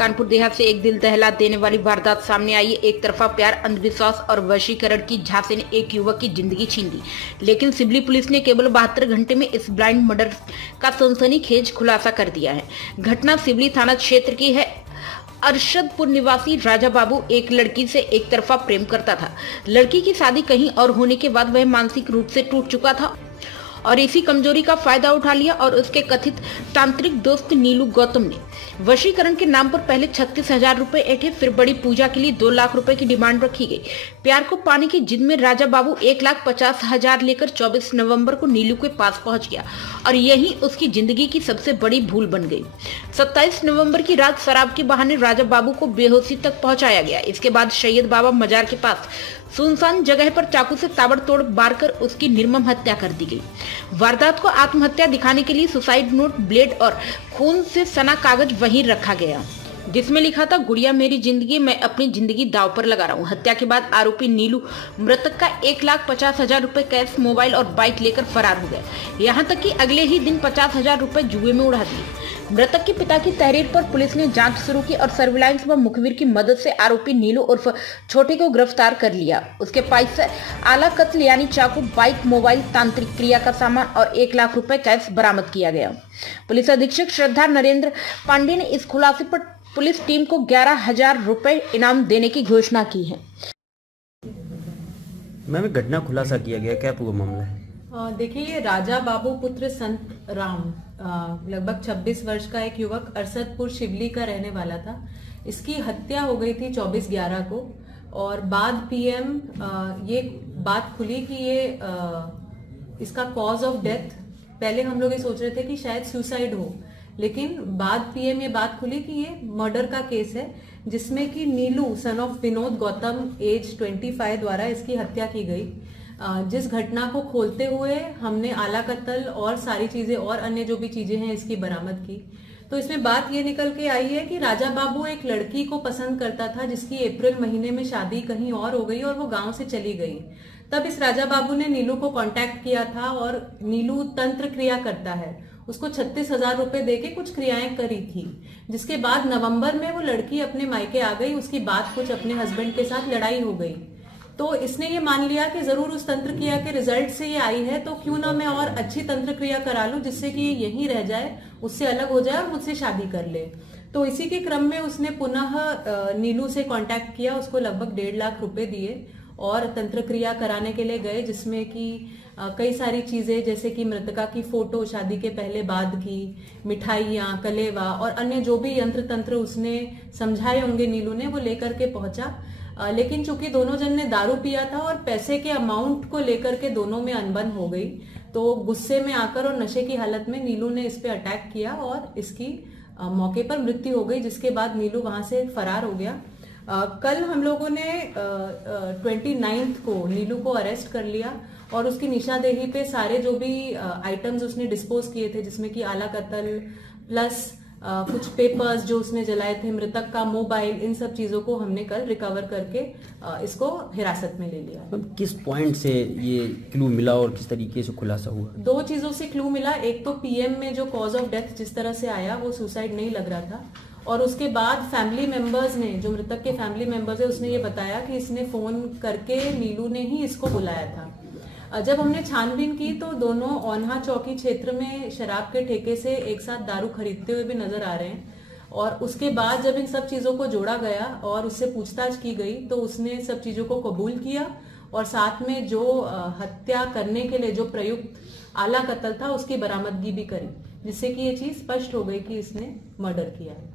कानपुर देहात से एक दिल दहला देने वाली वारदात सामने आई है। एक तरफा प्यार, अंधविश्वास और वशीकरण की झांसे ने एक युवक की जिंदगी छीन ली, लेकिन सिवली पुलिस ने केवल 72 घंटे में इस ब्लाइंड मर्डर का सनसनीखेज खुलासा कर दिया है। घटना सिवली थाना क्षेत्र की है। अरशदपुर निवासी राजा बाबू एक लड़की से एक तरफा प्रेम करता था। लड़की की शादी कहीं और होने के बाद वह मानसिक रूप से टूट चुका था और इसी कमजोरी का फायदा उठा लिया और उसके कथित तांत्रिक दोस्त नीलू गौतम ने वशीकरण के नाम पर पहले 36,000 रुपए ऐंठे, फिर बड़ी पूजा के लिए 2 लाख रुपए की डिमांड रखी गई। प्यार को पाने की जिद में राजा बाबू 1,50,000 लेकर 24 नवंबर को नीलू के पास पहुंच गया और यही उसकी जिंदगी की सबसे बड़ी भूल बन गई। 27 नवंबर की रात शराब के बहाने राजा बाबू को बेहोशी तक पहुंचाया गया। इसके बाद सैयद बाबा मजार के पास सुनसान जगह पर चाकू से ताबड़तोड़ मारकर उसकी निर्मम हत्या कर दी गई। वारदात को आत्महत्या दिखाने के लिए सुसाइड नोट, ब्लेड और खून से सना कागज वहीं रखा गया, जिसमें लिखा था, गुड़िया मेरी जिंदगी, मैं अपनी जिंदगी दांव पर लगा रहा हूँ। हत्या के बाद आरोपी नीलू मृतक का 1,50,000 रुपए कैश, मोबाइल और बाइक लेकर फरार हो गए। यहाँ तक कि अगले ही दिन 50,000 रुपए जुए में उड़ा दिए। मृतक के पिता की तहरीर पर पुलिस ने जांच शुरू की और सर्विलांस व मुखबिर की मदद से आरोपी नीलू उर्फ छोटे को गिरफ्तार कर लिया। उसके पास से आला कत्ल यानी चाकू, बाइक, मोबाइल, तांत्रिक क्रिया का सामान और 1 लाख रुपए कैश बरामद किया गया। पुलिस अधीक्षक श्रद्धा नरेंद्र पांडे ने इस खुलासे पर पुलिस टीम को 11,000 रुपए इनाम देने की घोषणा की है। मैम, घटना खुलासा किया गया, क्या पूरा मामला है? देखिए, ये राजा बाबू पुत्र संत राम लगभग 26 वर्ष का एक युवक अरशदपुर शिवली का रहने वाला था। इसकी हत्या हो गई थी 24/11 को और बाद पीएम ये बात खुली कि ये इसका कॉज ऑफ डेथ, पहले हम लोग ये सोच रहे थे कि शायद सुसाइड हो, लेकिन बाद पीएम ये बात खुली कि ये मर्डर का केस है, जिसमें कि Neelu son of Vinod Gautam age 25 द्वारा इसकी हत्या की गई। जिस घटना को खोलते हुए हमने आला कत्ल और सारी चीजें और अन्य जो भी चीजें हैं इसकी बरामद की। तो इसमें बात ये निकल के आई है कि राजा बाबू एक लड़की को पसंद करता था, जिसकी अप्रैल महीने में शादी कहीं और हो गई और वो गांव से चली गई। तब इस राजा बाबू ने नीलू को कांटेक्ट किया था और नीलू तंत्र क्रिया करता है, उसको 36,000 रुपए देके कुछ क्रियाएं करी थी, जिसके बाद नवंबर में वो लड़की अपने मायके आ गई। उसकी बात कुछ अपने हस्बैंड के साथ लड़ाई हो गई, तो इसने ये मान लिया कि जरूर उस तंत्र क्रिया के रिजल्ट से ये आई है, तो क्यों ना मैं और अच्छी तंत्र क्रिया करा लूं, जिससे कि ये यहीं रह जाए, उससे अलग हो जाए और मुझसे शादी कर ले। तो इसी के क्रम में उसने पुनः नीलू से कांटेक्ट किया, उसको लगभग 1.5 लाख रुपए दिए और तंत्र क्रिया कराने के लिए गए, जिसमें कि कई सारी चीजें जैसे कि मृतका की फोटो शादी के पहले बाद की, मिठाइयां, कलेवा और अन्य जो भी यंत्र तंत्र उसने समझाए होंगे नीलू ने, वो लेकर के पहुंचा। लेकिन चूंकि दोनों जन ने दारू पिया था और पैसे के अमाउंट को लेकर के दोनों में अनबन हो गई, तो गुस्से में आकर और नशे की हालत में नीलू ने इस पे अटैक किया और इसकी मौके पर मृत्यु हो गई, जिसके बाद नीलू वहां से फरार हो गया। कल हम लोगों ने 29 को नीलू को अरेस्ट कर लिया और उसकी निशानदेही पे सारे जो भी आइटम्स उसने डिस्पोज किए थे, जिसमें कि आला कत्ल प्लस कुछ पेपर्स जो उसने जलाए थे, मृतक का मोबाइल, इन सब चीजों को हमने कल रिकवर करके इसको हिरासत में ले लिया। किस पॉइंट से ये क्लू मिला और किस तरीके से खुलासा हुआ? 2 चीजों से क्लू मिला। एक तो पीएम में जो कॉज ऑफ डेथ जिस तरह से आया वो सुसाइड नहीं लग रहा था, और उसके बाद फैमिली मेंबर्स ने, जो मृतक के फैमिली मेंबर्स है, उसने ये बताया कि इसने फोन करके नीलू ने ही इसको बुलाया था। जब हमने छानबीन की तो दोनों ओन्हा चौकी क्षेत्र में शराब के ठेके से एक साथ दारू खरीदते हुए भी नजर आ रहे हैं, और उसके बाद जब इन सब चीजों को जोड़ा गया और उससे पूछताछ की गई तो उसने सब चीजों को कबूल किया और साथ में जो हत्या करने के लिए जो प्रयुक्त आला कत्ल था उसकी बरामदगी भी करी, जिससे कि ये चीज स्पष्ट हो गई कि इसने मर्डर किया है।